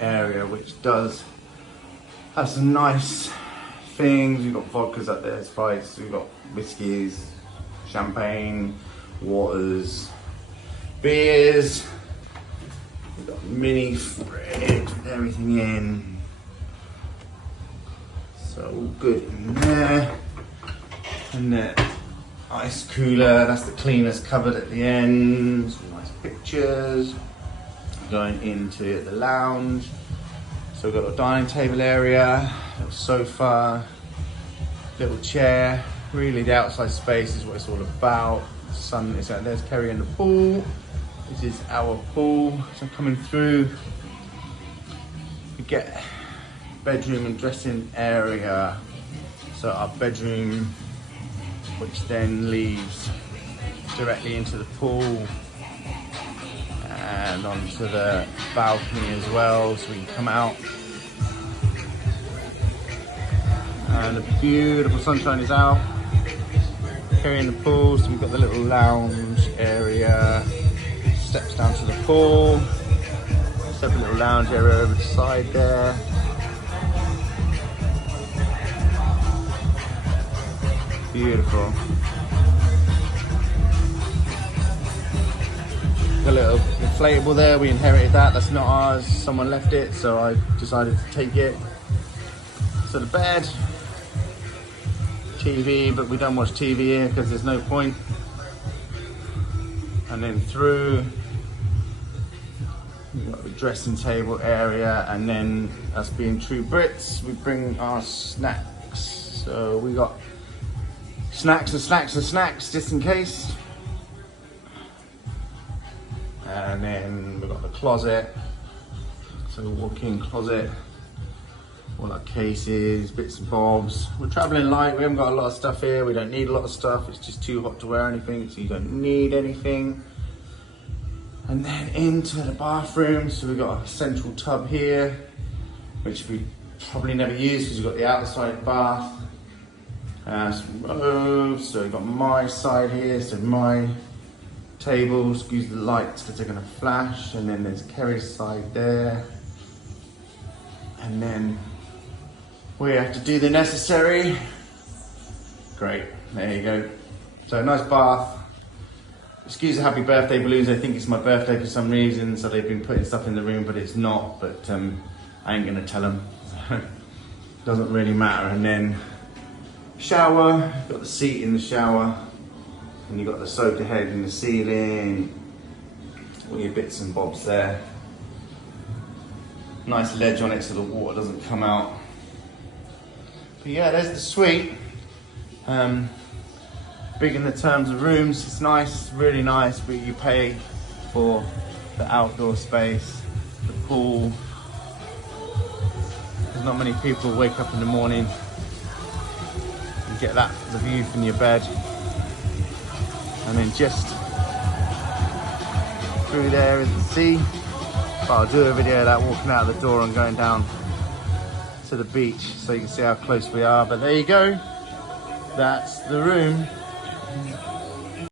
area, which does have some nice things. We've got vodkas up there, Sprites, we've got whiskies, champagne, waters, beers. We've got mini fridge with everything in. So all good in there. And the ice cooler, that's the cleaners cupboard at the end. Some nice pictures. Going into the lounge. So we've got a dining table area, little sofa, little chair. Really the outside space is what it's all about. The sun is out there, there's Kerry in the pool. This is our pool. So coming through, we get bedroom and dressing area. So our bedroom, which then leads directly into the pool and onto the balcony as well, so we can come out. And the beautiful sunshine is out. Here in the pool, so we've got the little lounge area, steps down to the pool, separate little lounge area over the side there. Beautiful. Got a little inflatable there, we inherited that, that's not ours, someone left it, so I decided to take it. So the bed, TV, but we don't watch TV here because there's no point. And then through, we've got the dressing table area, and then us being true Brits, we bring our snacks. So we got snacks and snacks and snacks, just in case. And then we've got the closet, so walk-in closet, all our cases, bits and bobs. We're traveling light, we haven't got a lot of stuff here, we don't need a lot of stuff, it's just too hot to wear anything, so you don't need anything. And then into the bathroom, so we've got a central tub here, which we probably never use because we've got the outside bath. Some robes, so we've got my side here, so my table, excuse the lights because they're going to flash, and then there's Kerry's side there, and then we have to do the necessary. Great, there you go. So nice bath. Excuse the happy birthday balloons, I think it's my birthday for some reason, so they've been putting stuff in the room, but it's not, but I ain't going to tell them. Doesn't really matter. And then shower, got the seat in the shower, and you've got the soaker head in the ceiling, all your bits and bobs there. Nice ledge on it so the water doesn't come out. But yeah, there's the suite. Big in the terms of rooms, it's nice, really nice, but you pay for the outdoor space, the pool. There's not many people who wake up in the morning and get that, the view from your bed. And then just through there is the sea. But I'll do a video of that walking out of the door and going down to the beach so you can see how close we are. But there you go, that's the room.